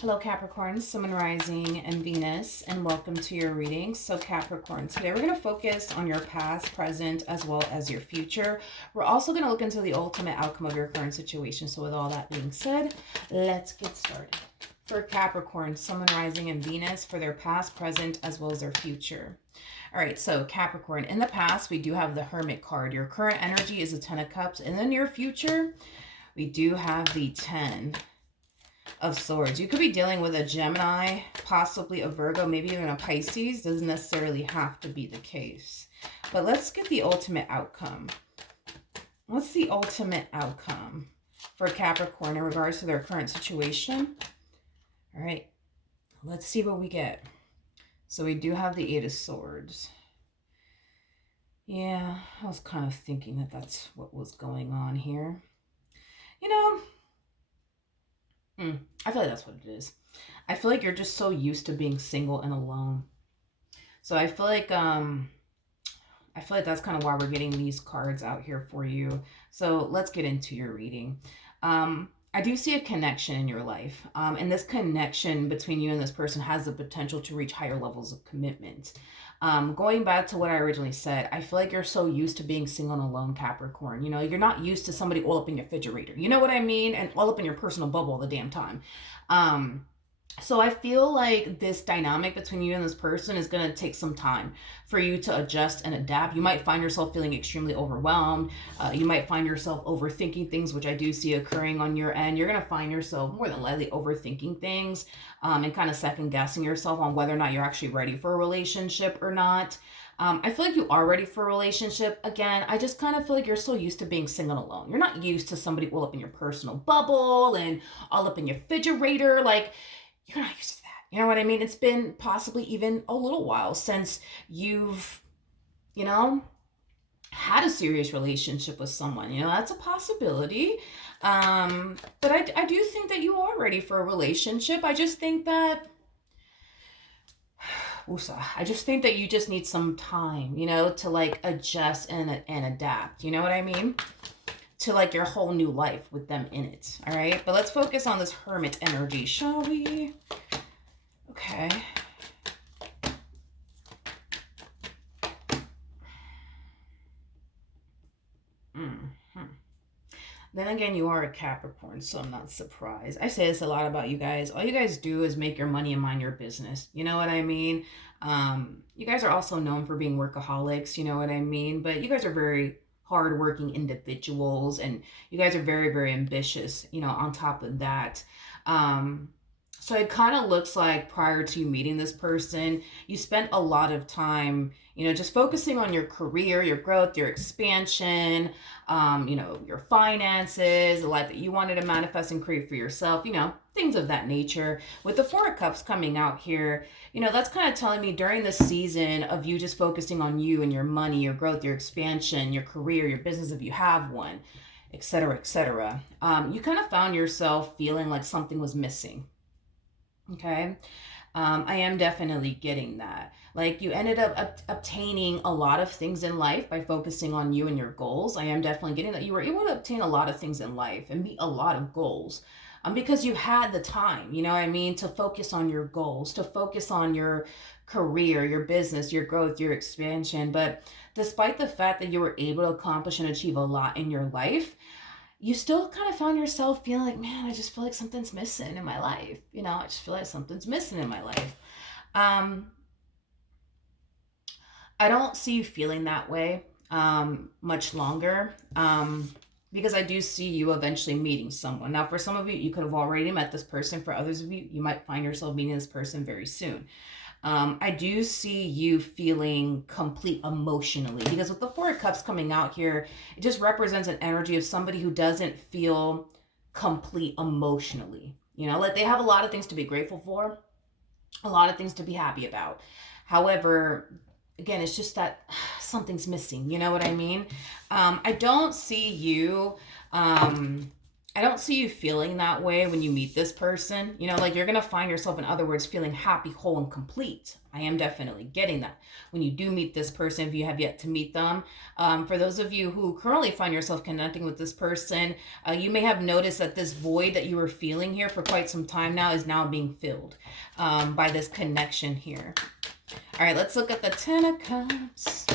Hello Capricorn, Sun, Rising, and Venus, and welcome to your reading. So Capricorn, today we're going to focus on your past, present, as well as your future. We're also going to look into the ultimate outcome of your current situation. So with all that being said, let's get started. For Capricorn, Sun, Rising, and Venus, for their past, present, as well as their future. All right, so Capricorn, in the past, we do have the Hermit card. Your current energy is the Ten of Cups. In the near future, we do have the 10 of Swords. You could be dealing with a Gemini, possibly a Virgo, maybe even a Pisces. Doesn't necessarily have to be the case. But let's get the ultimate outcome. What's the ultimate outcome for Capricorn in regards to their current situation? All right, let's see what we get. So we do have the Eight of Swords. Yeah, I was kind of thinking that that's what was going on here. You know, I feel like that's what it is. I feel like you're just so used to being single and alone. So I feel like that's kind of why we're getting these cards out here for you. So let's get into your reading. I do see a connection in your life. And this connection between you and this person has the potential to reach higher levels of commitment. Going back to what I originally said, I feel like you're so used to being single and alone, Capricorn. You know, you're not used to somebody all up in your refrigerator. You know what I mean? And all up in your personal bubble all the damn time. So I feel like this dynamic between you and this person is going to take some time for you to adjust and adapt. You might find yourself feeling extremely overwhelmed. You might find yourself overthinking things, which I do see occurring on your end. You're going to find yourself more than likely overthinking things and kind of second guessing yourself on whether or not you're actually ready for a relationship or not. I feel like you are ready for a relationship. Again, I just kind of feel like you're so used to being single and alone. You're not used to somebody all up in your personal bubble and all up in your refrigerator. Like, you're not used to that. You know what I mean? It's been possibly even a little while since you've, had a serious relationship with someone. You know, that's a possibility. But I do think that you are ready for a relationship. I just think that, you just need some time, to like adjust and adapt. You know what I mean? To like your whole new life with them in it. All right, but let's focus on this Hermit energy, shall we? Okay. Then again, you are a Capricorn, so I'm not surprised. I say this a lot about you guys. All you guys do is make your money and mind your business. You know what I mean? You guys are also known for being workaholics. You know what I mean? But you guys are very hardworking individuals, and you guys are very, very ambitious. On top of that, so it kind of looks like prior to you meeting this person, you spent a lot of time, just focusing on your career, your growth, your expansion, your finances, the life that you wanted to manifest and create for yourself, things of that nature. With the Four of Cups coming out here, that's kind of telling me during this season of you just focusing on you and your money, your growth, your expansion, your career, your business, if you have one, etc., etc. You kind of found yourself feeling like something was missing. Okay. I am definitely getting that. Like you ended up obtaining a lot of things in life by focusing on you and your goals. I am definitely getting that you were able to obtain a lot of things in life and meet a lot of goals because you had the time, to focus on your goals, to focus on your career, your business, your growth, your expansion. But despite the fact that you were able to accomplish and achieve a lot in your life, you still kind of found yourself feeling like, man, I just feel like something's missing in my life. I just feel like something's missing in my life. I don't see you feeling that way much longer because I do see you eventually meeting someone. Now, for some of you, you could have already met this person. For others of you, you might find yourself meeting this person very soon. I do see you feeling complete emotionally because with the Four of Cups coming out here, it just represents an energy of somebody who doesn't feel complete emotionally. Like they have a lot of things to be grateful for, a lot of things to be happy about. However, again, it's just that something's missing. You know what I mean? I don't see you I don't see you feeling that way when you meet this person. You know, like you're going to find yourself, in other words, feeling happy, whole, and complete. I am definitely getting that when you do meet this person, if you have yet to meet them. For those of you who currently find yourself connecting with this person, you may have noticed that this void that you were feeling here for quite some time now is now being filled by this connection here. All right, let's look at the Ten of Cups.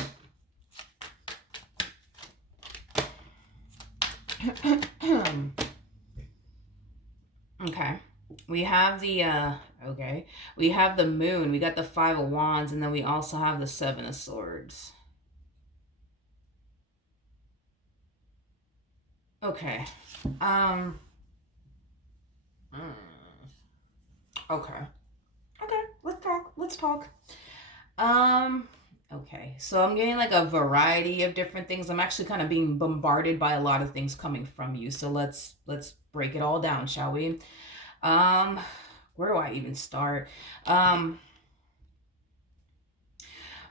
Okay. We have the we have the Moon, we got the Five of Wands, and then we also have the Seven of Swords. Okay. Okay. Okay, let's talk. Okay. So I'm getting like a variety of different things. I'm actually kind of being bombarded by a lot of things coming from you. So let's break it all down, shall we? Um where do I even start?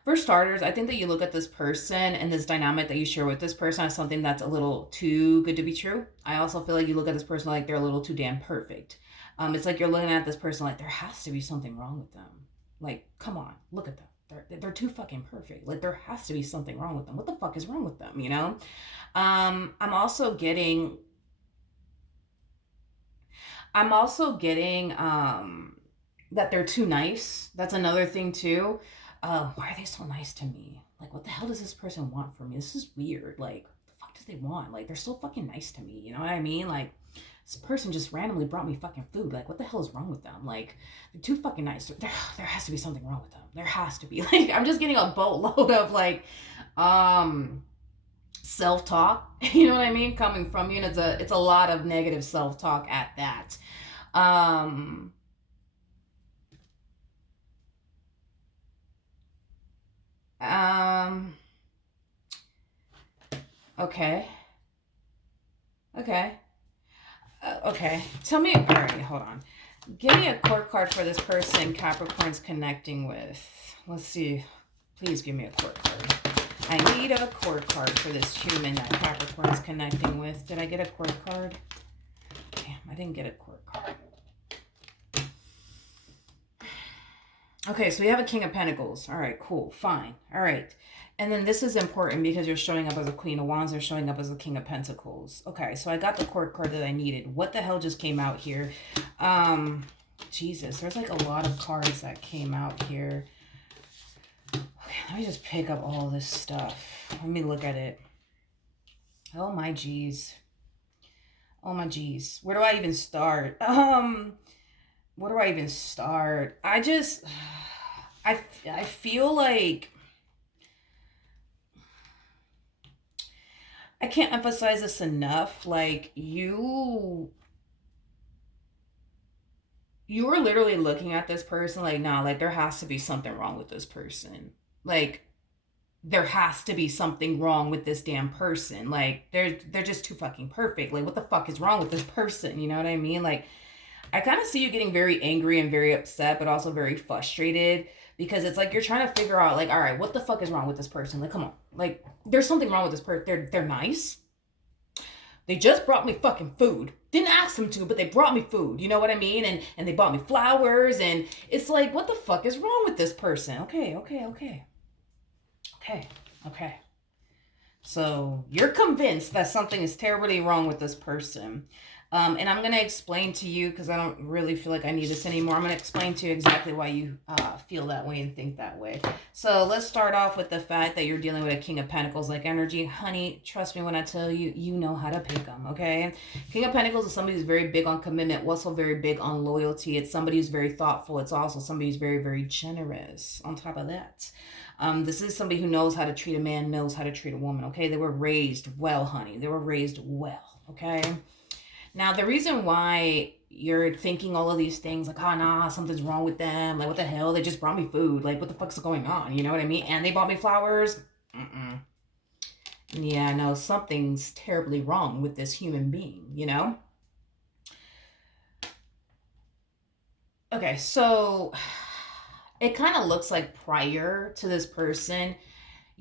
For starters, I think that you look at this person and this dynamic that you share with this person as something that's a little too good to be true. I also feel like you look at this person like they're a little too damn perfect. It's like you're looking at this person like there has to be something wrong with them. Like, come on, look at them. They're too fucking perfect. Like there has to be something wrong with them. What the fuck is wrong with them? You know? I'm also getting that they're too nice. That's another thing too. Why are they so nice to me? Like, what the hell does this person want from me? This is weird. Like, the fuck do they want? Like, they're so fucking nice to me. You know what I mean? Like, this person just randomly brought me fucking food. Like, what the hell is wrong with them? Like, they're too fucking nice. There has to be something wrong with them. There has to be. Like, I'm just getting a boatload of like, self-talk. You know what I mean? Coming from you, and it's a lot of negative self-talk at that. Um, um, okay. Okay. Okay. Tell me. All right, hold on. Give me a court card for this person Capricorn's connecting with. Let's see. Please give me a court card. I need a court card for this human that Capricorn's connecting with. Did I get a court card? Damn, I didn't get a court card. Okay, so we have a King of Pentacles. All right, cool, fine. All right. And then this is important because you're showing up as a Queen of Wands. They're showing up as a King of Pentacles. Okay, so I got the court card that I needed. What the hell just came out here? Jesus, there's like a lot of cards that came out here. Okay, let me just pick up all this stuff. Let me look at it. Oh my geez. Oh my geez. Where do I even start? Where do I even start? I feel like I can't emphasize this enough. Like you are literally looking at this person like, nah, like there has to be something wrong with this person. Like there has to be something wrong with this damn person. Like they're just too fucking perfect. Like what the fuck is wrong with this person? You know what I mean? Like I kind of see you getting very angry and very upset, but also very frustrated because it's like you're trying to figure out, like, all right, what the fuck is wrong with this person? Like, come on, like, there's something wrong with this person. They're nice. They just brought me fucking food. Didn't ask them to, but they brought me food. You know what I mean? And they bought me flowers, and it's like, what the fuck is wrong with this person? Okay. So you're convinced that something is terribly wrong with this person. And I'm going to explain to you, because I don't really feel like I need this anymore. I'm going to explain to you exactly why you feel that way and think that way. So let's start off with the fact that you're dealing with a King of Pentacles like energy. Honey, trust me when I tell you, you know how to pick them, okay? King of Pentacles is somebody who's very big on commitment, also very big on loyalty. It's somebody who's very thoughtful. It's also somebody who's very, very generous on top of that. This is somebody who knows how to treat a man, knows how to treat a woman, okay? They were raised well, honey. They were raised well, okay? Now, the reason why you're thinking all of these things, like, oh, nah, something's wrong with them. Like, what the hell? They just brought me food. Like, what the fuck's going on? You know what I mean? And they bought me flowers. Yeah, no, something's terribly wrong with this human being, you know? Okay, so it kind of looks like prior to this person,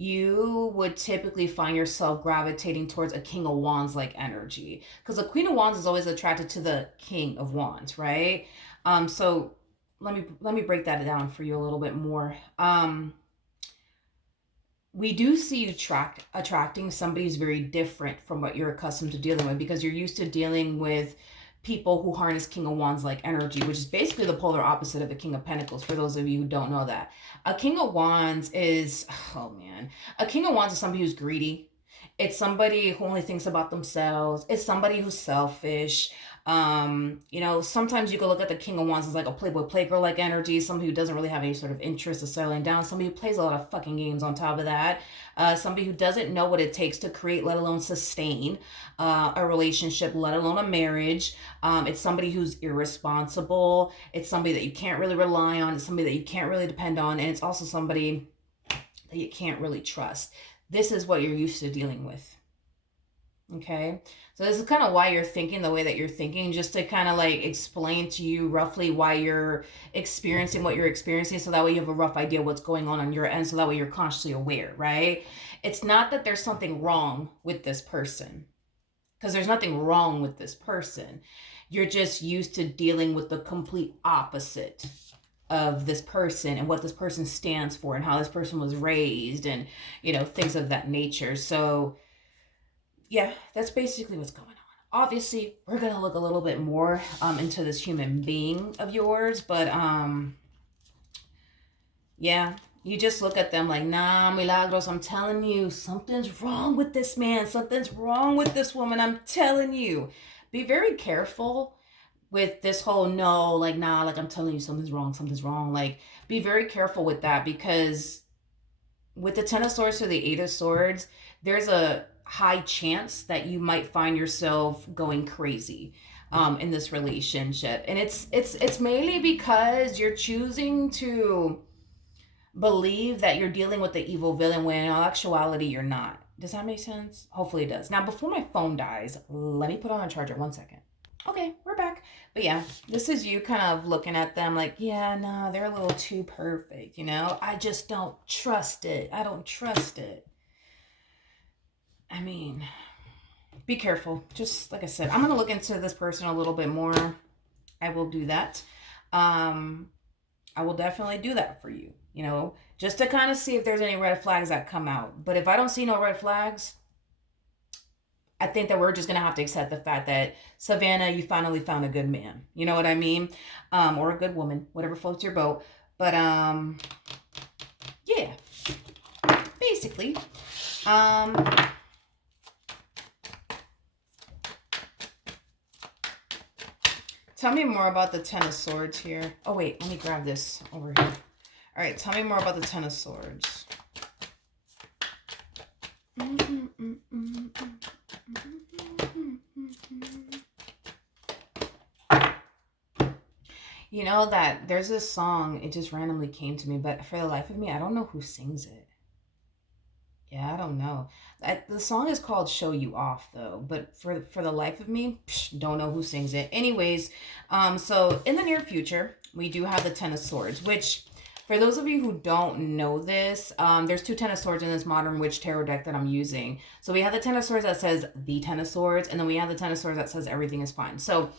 you would typically find yourself gravitating towards a King of Wands like energy, because the Queen of Wands is always attracted to the King of Wands, right? So let me break that down for you a little bit more. We do see you attracting somebody who's very different from what you're accustomed to dealing with, because you're used to dealing with people who harness King of Wands like energy, which is basically the polar opposite of a King of Pentacles, for those of you who don't know that. A King of Wands is, oh man, a King of Wands is somebody who's greedy. It's somebody who only thinks about themselves. It's somebody who's selfish. Sometimes you can look at the King of Wands as like a playboy playgirl like energy, somebody who doesn't really have any sort of interest of settling down, somebody who plays a lot of fucking games on top of that, somebody who doesn't know what it takes to create, let alone sustain a relationship, let alone a marriage. It's somebody who's irresponsible. It's somebody that you can't really rely on. It's somebody that you can't really depend on. And it's also somebody that you can't really trust. This is what you're used to dealing with. Okay, so this is kind of why you're thinking the way that you're thinking, just to kind of like explain to you roughly why you're experiencing what you're experiencing, so that way you have a rough idea what's going on your end, so that way you're consciously aware, right? It's not that there's something wrong with this person, because there's nothing wrong with this person. You're just used to dealing with the complete opposite of this person and what this person stands for and how this person was raised, and things of that nature. So yeah, that's basically what's going on. Obviously, we're going to look a little bit more into this human being of yours, but yeah, you just look at them like, nah, Milagros, I'm telling you, something's wrong with this man. Something's wrong with this woman. I'm telling you. Be very careful with this whole no, like, nah, like, I'm telling you, something's wrong. Something's wrong. Like, be very careful with that, because with the Ten of Swords to the Eight of Swords, there's a high chance that you might find yourself going crazy in this relationship, and it's mainly because you're choosing to believe that you're dealing with the evil villain, when in all actuality you're not. Does that make sense? Hopefully it does. Now, before my phone dies, let me put on a charger. 1 second. Okay, we're back. But yeah, this is you kind of looking at them like, yeah, no, they're a little too perfect, I just don't trust it. I don't trust it. I mean, be careful. Just like I said, I'm going to look into this person a little bit more. I will do that. I will definitely do that for you, just to kind of see if there's any red flags that come out. But if I don't see no red flags, I think that we're just going to have to accept the fact that, Savannah, you finally found a good man. You know what I mean? Or a good woman, whatever floats your boat. But, yeah, basically, tell me more about the Ten of Swords here. Oh, wait, let me grab this over here. All right, tell me more about the Ten of Swords. You know that there's this song, it just randomly came to me, but for the life of me, I don't know who sings it. Yeah, I don't know. The song is called Show You Off, though. But for the life of me, don't know who sings it. Anyways, so in the near future, we do have the Ten of Swords, which, for those of you who don't know this, there's two Ten of Swords in this Modern Witch Tarot deck that I'm using. So we have the Ten of Swords that says the Ten of Swords, and then we have the Ten of Swords that says everything is fine. So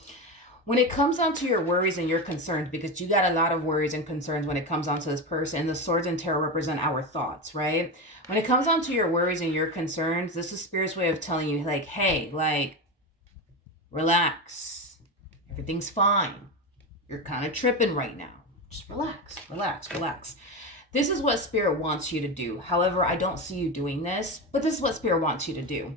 when it comes down to your worries and your concerns, because you got a lot of worries and concerns when it comes down to this person, and the swords and tarot represent our thoughts, right? When it comes down to your worries and your concerns, this is Spirit's way of telling you, like, hey, like, relax. Everything's fine. You're kind of tripping right now. Just relax, relax, relax. This is what Spirit wants you to do. However, I don't see you doing this, but this is what Spirit wants you to do.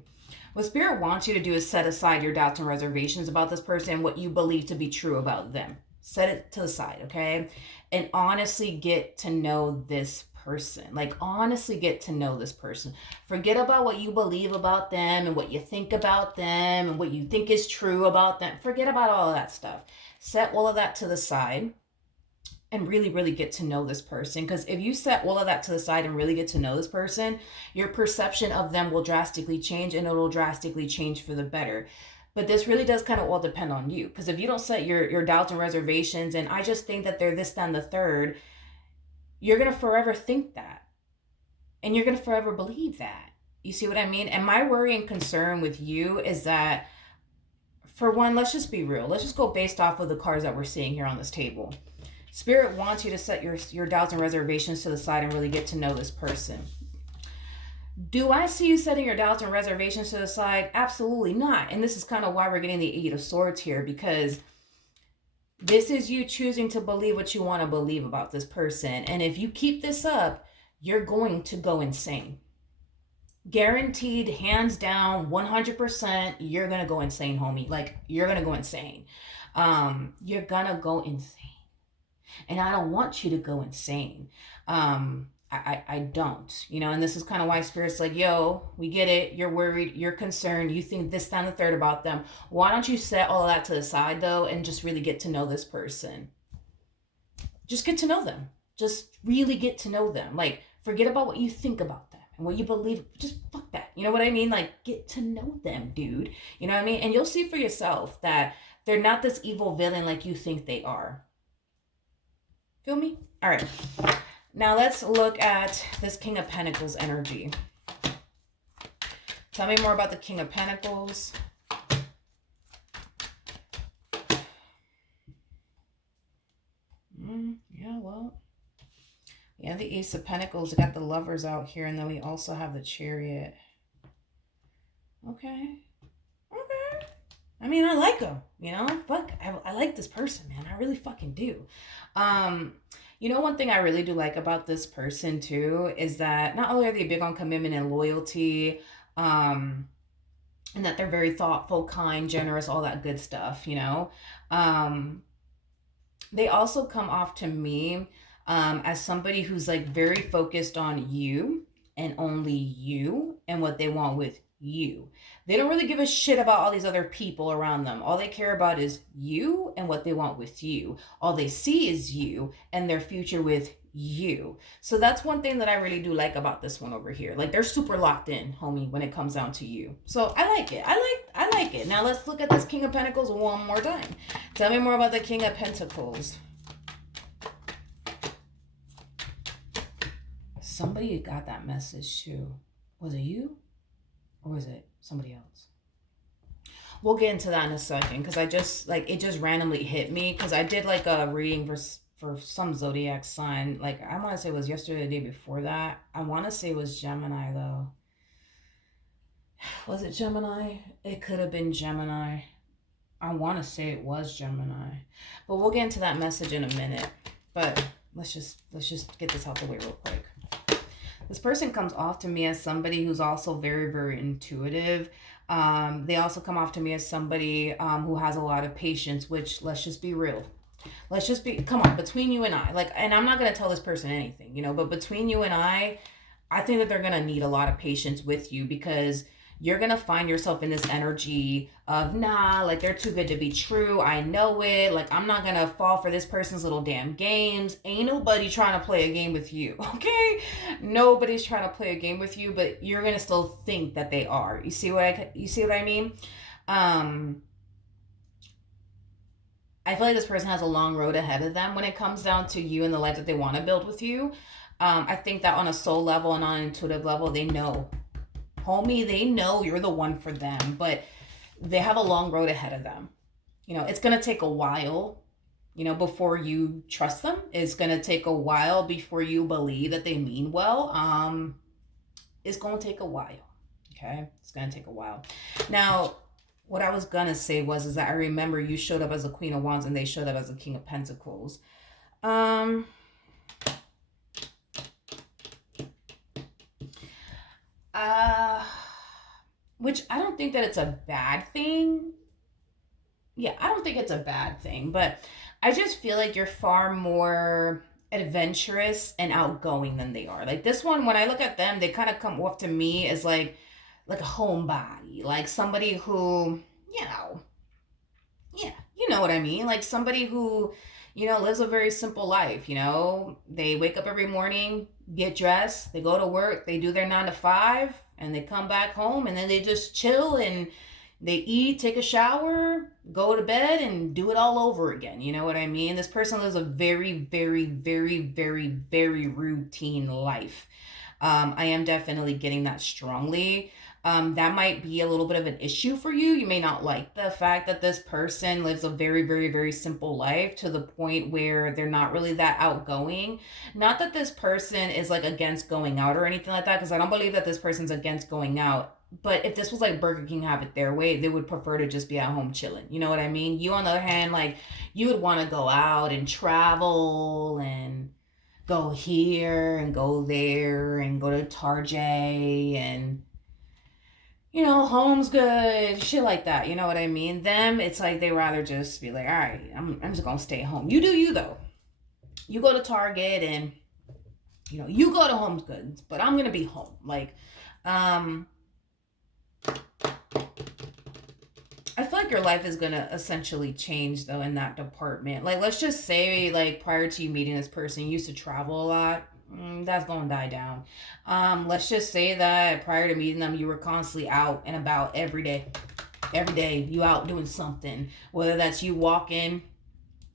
What Spirit wants you to do is set aside your doubts and reservations about this person and what you believe to be true about them. Set it to the side, okay? And honestly get to know this person. Like, honestly get to know this person. Forget about what you believe about them and what you think about them and what you think is true about them. Forget about all of that stuff. Set all of that to the side and really, really get to know this person. Because if you set all of that to the side and really get to know this person, your perception of them will drastically change, and it will drastically change for the better. But this really does kind of all depend on you. Because if you don't set your doubts and reservations, and I just think that they're this, that, and the third, you're going to forever think that. And you're going to forever believe that. You see what I mean? And my worry and concern with you is that, for one, let's just be real. Let's just go based off of the cards that we're seeing here on this table. Spirit wants you to set your doubts and reservations to the side and really get to know this person. Do I see you setting your doubts and reservations to the side? Absolutely not. And this is kind of why we're getting the Eight of Swords here, because this is you choosing to believe what you want to believe about this person. And if you keep this up, you're going to go insane. Guaranteed, hands down, 100%, you're going to go insane, homie. Like, you're going to go insane. You're going to go insane. And I don't want you to go insane. I don't, and this is kind of why Spirit's like, yo, we get it. You're worried. You're concerned. You think this, that, and the third about them. Why don't you set all of that to the side, though, and just really get to know this person? Just get to know them. Just really get to know them. Like, forget about what you think about them and what you believe. Just fuck that. You know what I mean? Like, get to know them, dude. You know what I mean? And you'll see for yourself that they're not this evil villain like you think they are. Feel me? All right. Now let's look at this King of Pentacles energy. Tell me more about the King of Pentacles. Yeah, well, we have the Ace of Pentacles. We got the Lovers out here, and then we also have the Chariot. Okay. I mean, I like them, Fuck, I like this person, man. I really fucking do. One thing I really do like about this person, too, is that not only are they big on commitment and loyalty, and that they're very thoughtful, kind, generous, all that good stuff, they also come off to me as somebody who's, like, very focused on you and only you and what they want with you. They don't really give a shit about all these other people around them. All they care about is you and what they want with you. All they see is you and their future with you. So that's one thing that I really do like about this one over here. Like, they're super locked in, homie, when it comes down to you. So I like it. I like it. Now let's look at this King of Pentacles one more time. Tell me more about the King of Pentacles. Somebody got that message too. Was it you? Or is it somebody else? We'll get into that in a second, because it just randomly hit me, because I did like a reading for some zodiac sign. Like, I want to say it was yesterday or the day before that. I want to say it was Gemini, though. Was it Gemini? It could have been Gemini. I want to say it was Gemini. But we'll get into that message in a minute. But let's just get this out the way real quick. This person comes off to me as somebody who's also very, very intuitive. They also come off to me as somebody who has a lot of patience, which, let's just be real. Come on, between you and I, and I'm not going to tell this person anything, but between you and I think that they're going to need a lot of patience with you, because you're going to find yourself in this energy of, nah, like, they're too good to be true. I know it. Like, I'm not going to fall for this person's little damn games. Ain't nobody trying to play a game with you, okay? Nobody's trying to play a game with you, but you're going to still think that they are. You see what I mean? I feel like this person has a long road ahead of them when it comes down to you and the life that they want to build with you. I think that on a soul level and on an intuitive level, they know. Homie, they know you're the one for them, but they have a long road ahead of them. It's going to take a while, before you trust them. It's going to take a while before you believe that they mean well. It's going to take a while. Okay? It's going to take a while. Now, what I was going to say is that I remember you showed up as a Queen of Wands and they showed up as a King of Pentacles. Which I don't think that it's a bad thing. Yeah, I don't think it's a bad thing, but I just feel like you're far more adventurous and outgoing than they are. Like, this one, when I look at them, they kind of come off to me as like a homebody, like somebody who, yeah, you know what I mean? Like somebody who, lives a very simple life, They wake up every morning, get dressed, they go to work, they do their 9 to 5, and they come back home, and then they just chill and they eat, take a shower, go to bed, and do it all over again. You know what I mean? This person lives a very, very, very, very, very routine life. I am definitely getting that strongly. That might be a little bit of an issue for you. You may not like the fact that this person lives a very, very, very simple life to the point where they're not really that outgoing. Not that this person is like against going out or anything like that, because I don't believe that this person's against going out. But if this was like Burger King have it their way, they would prefer to just be at home chilling. You know what I mean? You, on the other hand, like you would want to go out and travel and go here and go there and go to Tarjay and home's good, shit like that. You know what I mean? Them, it's like they rather just be like, all right, I'm just gonna stay home. You do you though. You go to Target and you go to Home's Goods, but I'm gonna be home. Like, I feel like your life is gonna essentially change though in that department. Like, let's just say, like, prior to you meeting this person, you used to travel a lot. That's gonna die down. Let's just say that prior to meeting them, you were constantly out and about every day. Every day, you out doing something. Whether that's you walking,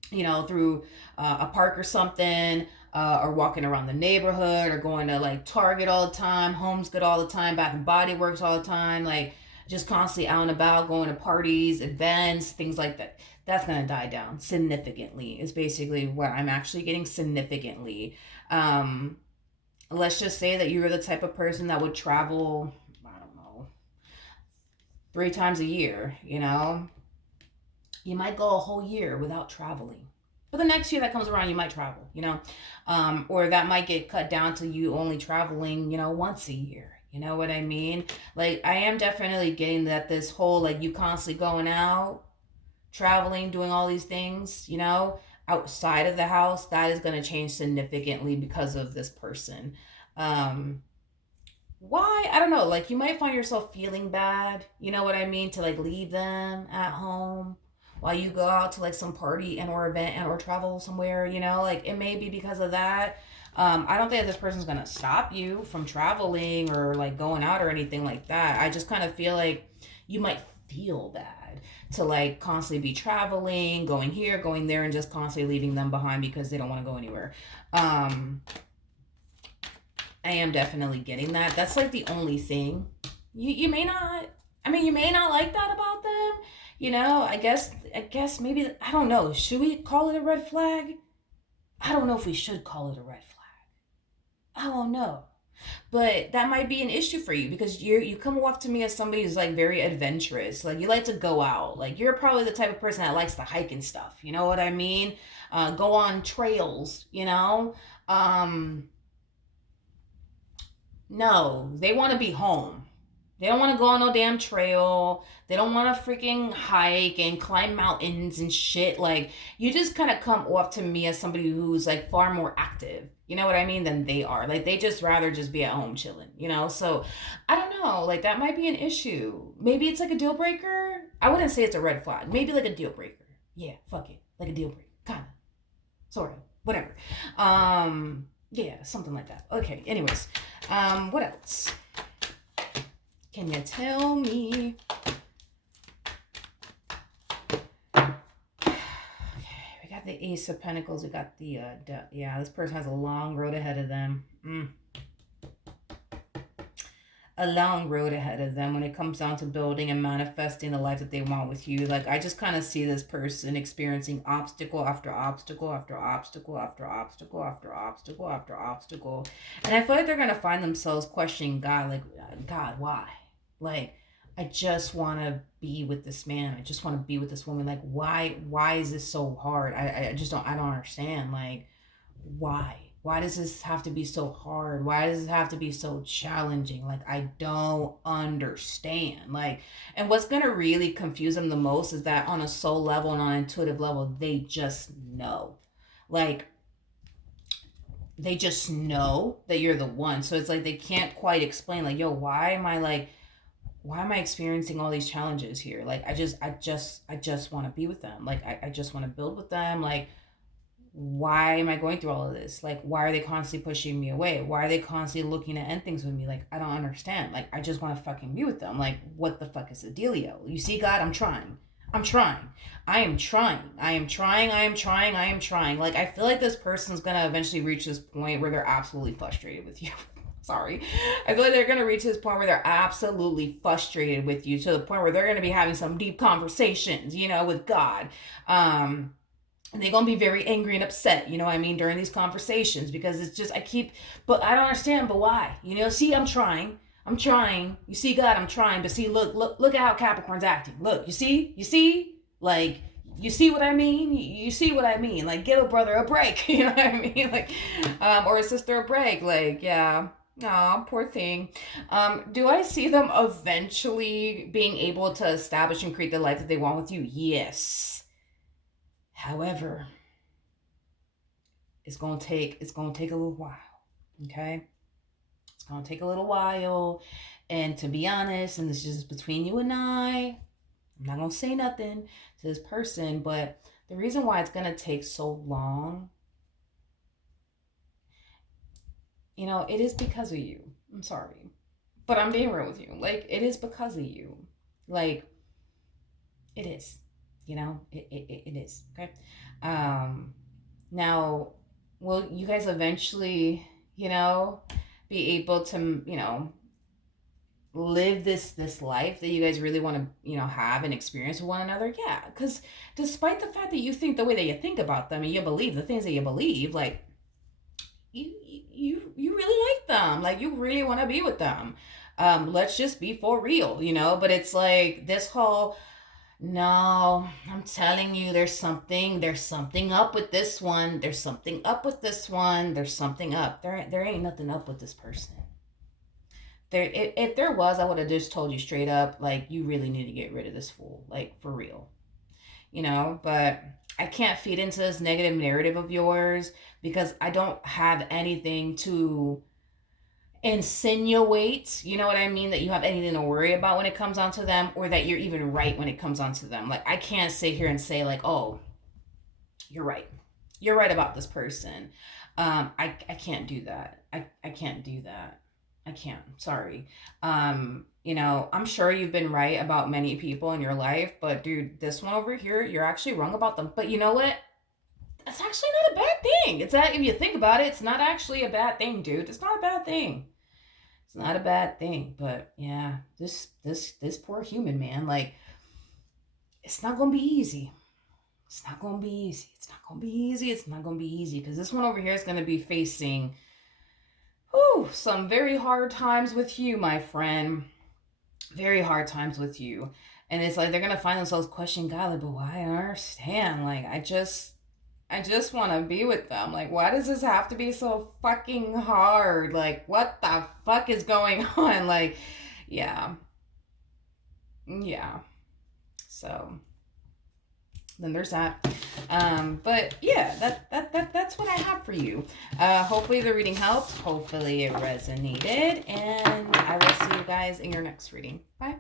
through a park or something, or walking around the neighborhood, or going to like Target all the time, Home's Good all the time, Bath and Body Works all the time, like just constantly out and about, going to parties, events, things like that. That's gonna die down significantly. Is basically what I'm actually getting, significantly. Um, let's just say that you're the type of person that would travel, I don't know, 3 times a year. You might go a whole year without traveling. But the next year that comes around, you might travel. Or that might get cut down to you only traveling, once a year. You know what I mean? Like, I am definitely getting that this whole, like, you constantly going out, traveling, doing all these things, outside of the house, that is going to change significantly because of this person. Um, why? I don't know. Like, you might find yourself feeling bad, you know what I mean, to like leave them at home while you go out to like some party and or event and or travel somewhere, like it may be because of that. I don't think that this person's gonna stop you from traveling or like going out or anything like that. I just kind of feel like you might feel bad to like constantly be traveling, going here, going there, and just constantly leaving them behind because they don't want to go anywhere. Um, I am definitely getting that. That's like the only thing. You may not. I mean, you may not like that about them. I guess maybe I don't know. Should we call it a red flag? I don't know if we should call it a red flag. I don't know. But that might be an issue for you because you come off to me as somebody who's like very adventurous. Like, you like to go out. Like, you're probably the type of person that likes to hike and stuff. You know what I mean? Go on trails. No, they want to be home. They don't want to go on no damn trail. They don't want to freaking hike and climb mountains and shit. Like, you just kind of come off to me as somebody who's like far more active, you know what I mean, than they are. Like, they just rather just be at home chilling. So, I don't know. Like, that might be an issue. Maybe it's like a deal breaker. I wouldn't say it's a red flag. Maybe like a deal breaker. Yeah, fuck it. Like a deal breaker. Kind of. Sort of. Whatever. Yeah, something like that. Okay, anyways. What else? Can you tell me? Okay, we got the Ace of Pentacles. We got the, yeah, this person has a long road ahead of them. A long road ahead of them when it comes down to building and manifesting the life that they want with you. Like, I just kind of see this person experiencing obstacle after obstacle after obstacle after obstacle after obstacle after obstacle. And I feel like they're going to find themselves questioning God, like, God, why? Like, I just want to be with this man. I just want to be with this woman. Like, why is this so hard? I don't understand. Like, why? Why does this have to be so hard? Why does it have to be so challenging? Like, I don't understand. Like, and what's going to really confuse them the most is that on a soul level and on an intuitive level, they just know. Like, they just know that you're the one. So it's like they can't quite explain, like, yo, why am I experiencing all these challenges here? Like, I just want to be with them. Like, I just want to build with them. Like, why am I going through all of this? Like, why are they constantly pushing me away? Why are they constantly looking to end things with me? Like, I don't understand. Like, I just want to fucking be with them. Like, what the fuck is the dealio? You see, God, I'm trying. I am trying. I am trying. Like, I feel like this person's gonna eventually reach this point where they're absolutely frustrated with you. Sorry. I feel like they're going to reach this point where they're absolutely frustrated with you, to the point where they're going to be having some deep conversations, with God. And they're going to be very angry and upset, during these conversations, because it's just, but I don't understand, but why? See, I'm trying. I'm trying. You see, God, I'm trying, but see, look at how Capricorn's acting. Look, you see? Like, you see what I mean? You see what I mean? Like, give a brother a break, you know what I mean? Like, or a sister a break. Like, yeah. Aw, poor thing. Do I see them eventually being able to establish and create the life that they want with you? Yes. However, it's gonna take a little while. Okay? It's gonna take a little while. And to be honest, and this is just between you and I'm not gonna say nothing to this person, but the reason why it's gonna take so long, it is because of you. I'm sorry. But I'm being real with you. Like, it is because of you. Like, it is. It is. Okay. Now, will you guys eventually, be able to, live this life that you guys really want to, have and experience with one another? Yeah. Because despite the fact that you think the way that you think about them and you believe the things that you believe, like, you really like them, like, you really want to be with them. Let's just be for real, but it's like this whole, no, I'm telling you, there's something up with this one, there's something up with this one, there's something up. There ain't nothing up with this person. If there was, I would have just told you straight up, like, you really need to get rid of this fool, like, for real. But I can't feed into this negative narrative of yours, because I don't have anything to insinuate, you know what I mean, that you have anything to worry about when it comes onto them, or that you're even right when it comes onto them. Like, I can't sit here and say, like, oh, you're right about this person. I can't do that. I can't do that. I can't. Sorry. I'm sure you've been right about many people in your life, but dude, this one over here, you're actually wrong about them. But you know what? That's actually not a bad thing. It's that, if you think about it, it's not actually a bad thing, dude. It's not a bad thing. It's not a bad thing. But yeah, this poor human, man, like, it's not gonna be easy. It's not gonna be easy. It's not gonna be easy. It's not gonna be easy, because this one over here is gonna be facing, some very hard times with you, my friend. Very hard times with you. And it's like they're gonna find themselves questioning God, like, but why? I don't understand. Like, I just want to be with them. Like, why does this have to be so fucking hard? Like, what the fuck is going on? Like, yeah. Yeah. So then there's that. But yeah, that's what I have for you. Hopefully the reading helped. Hopefully it resonated. And I will see you guys in your next reading. Bye.